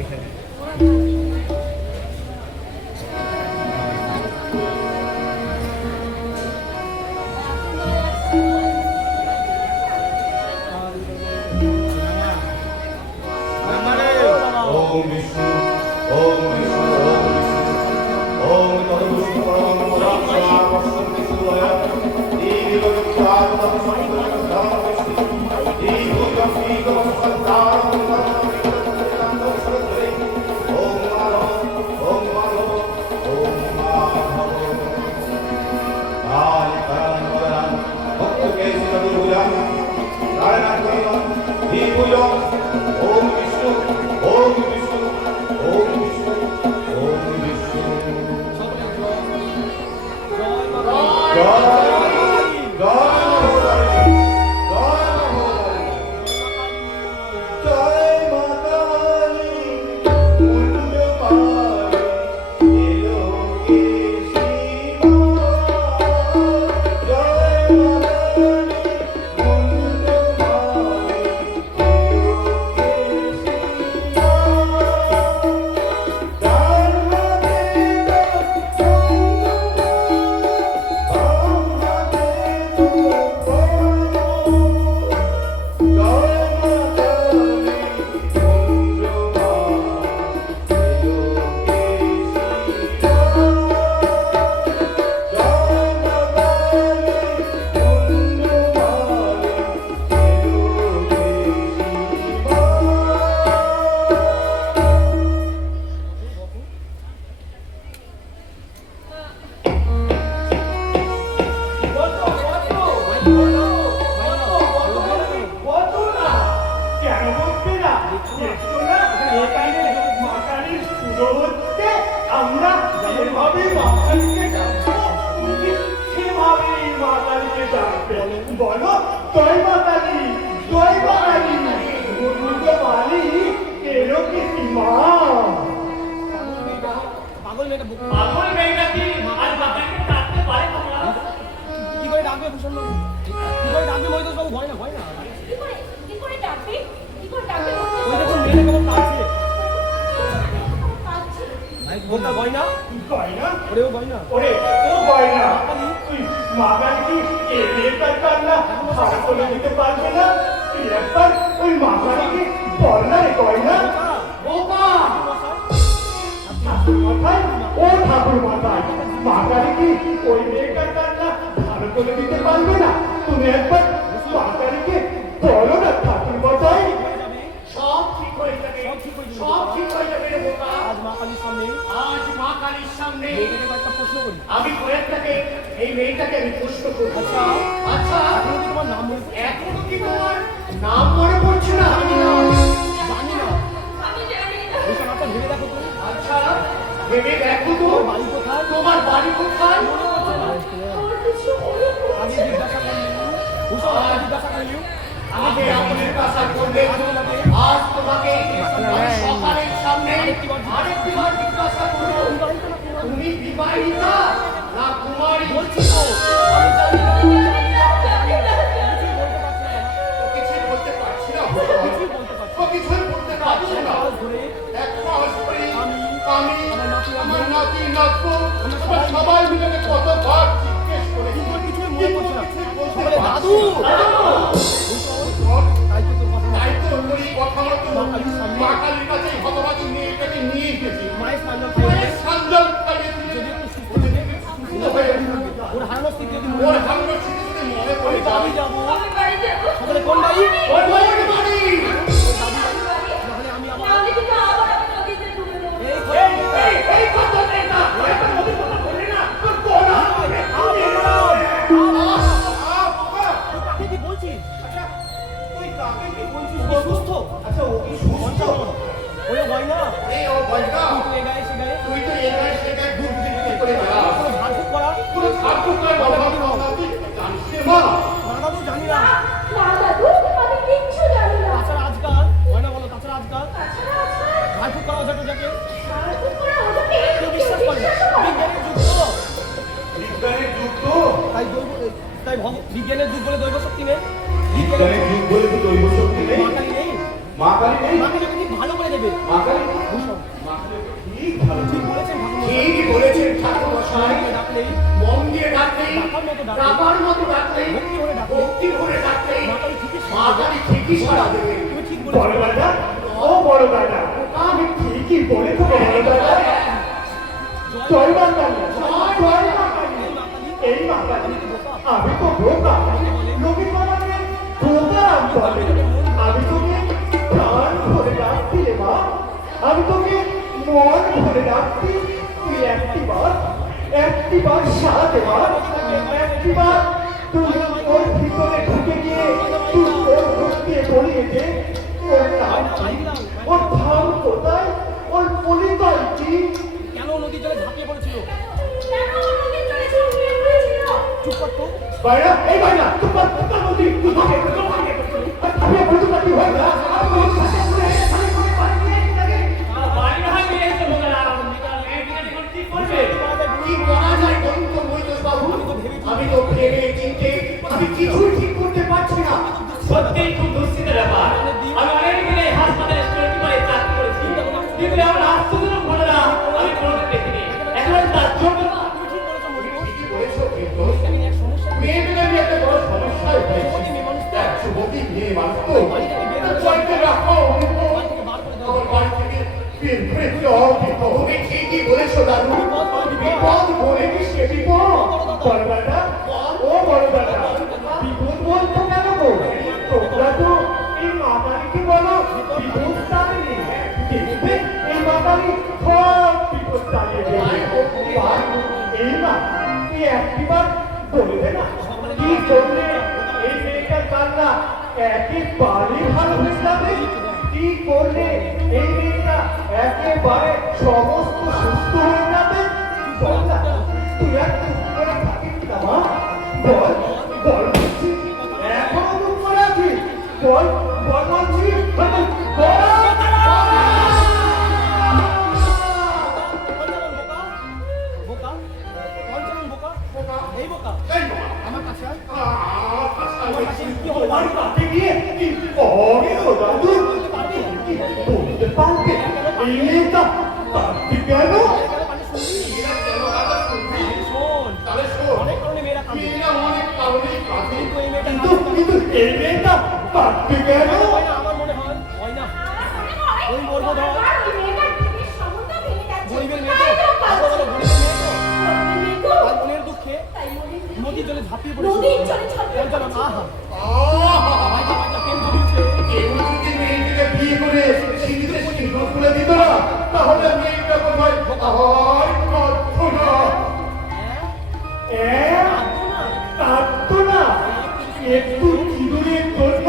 এখানে। ओम विष्णु ओम विष्णु ओम विष्णु ओम तदुष्टु परम राक्षसा वस्तु विष्णुय दीर्घ विख्यात संतन धर्म विष्णु दीर्घ गंभीर संतान ओम माधव ओम माधव ओम माधव काली करण वदन भक्त के सदुर्भुजन नारायण करण दीर्घ ओम विष्णु ओम विष्णु ओम विष्णु ओम विष्णु বলো জয় মাতালি জয় মাতালি মুন্ডু মালি এলো কি সীমা পাগল মেয়েটা পাগল মেয়েটা কি আর বাবাকে ডাকতে পারে তোমরা কি করে ডাকবে ভূষণ বাবু কি করে ডাকবে মহিষ বাবু ভয় না কি করে ডাকবে ওই দেখুন মেয়েটা কেমন কাঁদছে ভাই বলতা ভয় না ওরেও ভয় না ওরে ও ভয় না তুই মাগান কি এ মেয়েটার কান্না সারা করে দিতে পারবে না তুই একবার ওই মাগানকে বল না রে ভয় না ও মা ঠাকুর মাথায় ও ঠাকুর মাথায় মাগান কি ওই মেয়েটার কান্না ভালো করে দিতে পারবে না তুমি একবার মাগানকে বলো না ঠাকুর মাথায় সব ঠিক হয়ে যাবে সব ঠিক হয়ে যাবে রে বোকা আজ মা কালীর সামনে মেয়েটাকে একটা প্রশ্ন করি আমি কয়েকটাকে এই মেয়েটাকে আমি প্রশ্ন করব আচ্ছা আচ্ছা এখনো কি তোমার নাম মনে এখনো কি তোমার নাম মনে পড়ছে না জানি না ওই সময়টা ভেবে দেখো তো আচ্ছা ভেবে দেখো তো বাড়ি কোথায় তোমার বাড়ি কোথায় মনে পড়ছে না আগে জিজ্ঞাসা করলি ভূষণ আগে জিজ্ঞাসা করলি আগে আপনি জিজ্ঞাসা করবে আজ তোমাকে আমি সকালের সামনে আরেকবার জিজ্ঞাসা করব তুমি বিবাহিতা না কুমারী বলছি তো আমি জানি না কিছুই বলতে পারছি না কিছুই বলতে পারছি ও কিছুই বলতে পারছি না ধরে এক মাস ধরে আমি আমার নাতি নাতবো আমরা সবাই মিলে কতবার জিজ্ঞেস করেছি কিছুই মনে পড়ছে না বলতে বলে দাদু তাই তো তোর কথা তাই তো ওই কথা মতো মা কালীর কাছে হতবাদী মেয়েটাকে নিয়ে এসেছি মায়ের সামনে মায়ের সান্দাল খাইয়েছি যদি একটু সুস্থ থাকে ওর হারানোর স্মৃতি যদি ওর মনে ভাঙলো ছিল যদি মনে আমি পড়ে বাড়ি যাবো সকালে কোন বাড়ি ওর বউয়ের বাড়ি নাহলে আমি আবার এই কথা নেই না এটা নদীর কথা বললি না তোর কোনা কাকে কি বলছিস আচ্ছা তুই কাকে কি বলছিস ও সুস্থ আচ্ছা ও কি সুস্থ ওই ভয় না এই ও বলটা তুই এ গায়ে সে গায়ে তুই তো এই গায়ে সে গায়ে ঘুর ঘুর করে বেড়াস কোনো ঝাড়ফুঁক করা পুরো ঠাকুর করে বাবা তুই জানিস রে মা না দাদু জানি না তাছাড়া আজকাল হয় না বলো তাছাড়া আজকাল ঝাড়ফুঁক করা ওঝাকে যাকে কেউ বিশ্বাস করে না বিজ্ঞানের যুগ তো তাই বিজ্ঞানের যুগ বলে দৈব শক্তি নেই বিজ্ঞানের যুগ বলে তো দৈব শক্তি নেই মা কালী নেই মা কালী নেই মাকে যদি ভালো করে দেবে মা কালী ঠিকই সারা দেবে। তুমি ঠিক বড় বলেছো। দাদা, ও বড় দাদা, আমি ঠিকই বলেছি বড় দাদা। জয় মা কালী, জয় মা কালী। এই মা কালী, আমি তো বোকা। লোকে বলে বোকা বলে। আমি তোকে প্রাণ ভরে রাখছি রে মা। আমি তোকে মন ভরে রাখছি। তুই একটিবার সারাতে পার। একটিবার তুই ওর ভিতরে ঢুকে গিয়ে তুই ওর মুখ দিয়ে বলিয়ে দে ওর নাম কি, ওর ধাম কোথায়, ওর পরিচয় কি। কেন নদীর জলে ঝাঁপিয়ে পড়েছিল? কেন নদীর জলে ঝাঁপিয়ে পড়েছিল? চুপ কর তো। বাইরা, এই বাইরা, তোমার নদী, তুই ভাগে, আমি বলতে পারি হয় না। আমি বলতে পারি কি করা যায় বলুন তো মৈতোষ বাবু? আমি তো ভেবে চিন্তে আমি কিছুই ঠিক করতে পারছি না। সত্যিই খুব দুশ্চিন্তার ব্যাপার। আমি অনেক দিন এই হাসপাতালে সিকিউরিটি বাড়ি চাকরি করেছি, কিন্তু এমন আশ্চর্যজনক ঘটনা আমি কোনোদিন দেখিনি। একেবারে তাজ্জব না। ঠিকই বলেছো কিন্তু মেয়েদের আমি একটা বড় সমস্যায় হয়েছি। এক যুবতী মেয়ে মানুষ তো চাইতে রাখো আমার বাড়ি থেকে বের করে দাও। তুমি ঠিকই বলেছো দাদু, বিপদ বলে কি সে বিপদ। বড় দাদা, ও বড় দাদা, বিপদ বলছো কেন গো? তোমরা তো এই মাতারিকে বলো বিপদ টানেনি। দেখবে এই মাতারি সব বিপদ টানিয়ে দেবে। এই মা, তুই একটিবার বলবে না কি করলে এই মেয়েটার কান্না একেবারে ভালো হয়ে যাবে? কি করলে এই মেয়েটা একেবারে সমস্ত সুস্থ হয়ে যাবে? বল না, তুই আর চুপ করে থাকিস না মা। বল বল বলছি, এখনো চুপ করে আছিস? বল বল বলছি, বল। বোকা? পঞ্চানন বোকা? এই বোকা? আমার কাছে আয়। কি হলো? বাড়ি কাটে গিয়ে কি পরে ও দাদু? কি বলতে পারবে? এই মেয়েটা কাটতে গেল? শোন, তাহলে শোন, অনেক কারণে মেয়েরা কাঁদে। মেয়েরা অনেক কারণেই কাঁদে। কিন্তু এই মেয়েটা কিন্তু এই মেয়েটা কাটতে গেল? হয় না, আমার মনে হয় হয় না। ওই মরবো ধর। ওই মেয়েটার দিকের সমুদ্র ভেঙে যাচ্ছে। গরিবের মেয়ে তো, তাই তো বড় বড় কাঁদছে। গরিবের মেয়ে তো। গরিবের মেয়ে তো। তার মনের দুঃখে তাই মনের দুঃখে নদীর জলে ঝাঁপিয়ে পড়েছিল। নদীর জলে ঝাঁপিয়ে পঞ্চানন, আহা, আহা! ভাইটা ভাইটা প্রেম জড়িয়েছে। কেউ যদি মেয়েটিকে বিয়ে করে সিঁড়িতে সিঁদুর খুলে দিত না, তাহলে মেয়েটা বোধহয় আর কাঁদতো না। কাঁদতো না? একটু সিঁদুরের জন্য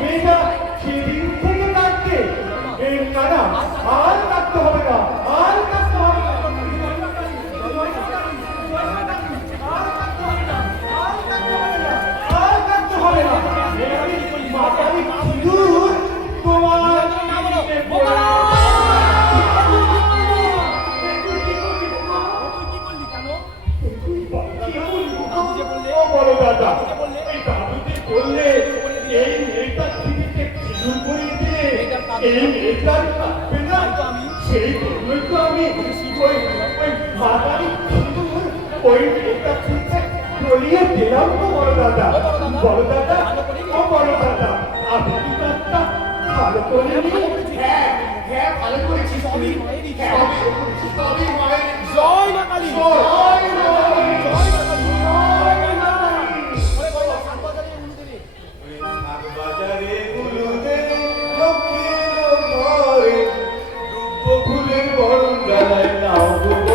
মেয়েটা সেদিন থেকে কাঁদছে। না না, আর কাঁদতে হবে না, আর কাঁদতে হবে না। আর কাঁদতে হবে না। মাতারি সিঁদুর তোমার সিঁড়িতে পড়ে। তুই কি করলি কেন? ও বড় দাদা, এই দাদুকে বললে এই মেয়েটার সিঁড়িতে সিঁদুর পরিয়ে দিলে এই মেয়েটার কাঁদবে না? সেই জন্যই তো আমি ওই মাতারি সিঁদুর ওই মেয়েটার সিঁড়িতে পরিয়ে দিলাম তো বড় দাদা। বড় দাদা, ও বড় দাদা, আপনি কি কাজটা ভালো করেনি? হ্যাঁ হ্যাঁ, ভালো করেছি। সবই মায়েরই ইচ্ছা। হ্যাঁ, সবই মায়ের ইচ্ছা। জয় মা কালী। জয় মা কালী। জয় মা কালী। ওরে বাবা, সাতবাজারে উলুদেরে। বাজারে গুলুতে লক্ষ্মীর ঘরে দ্রব্য ফুলের বরণ গালায় নাও গো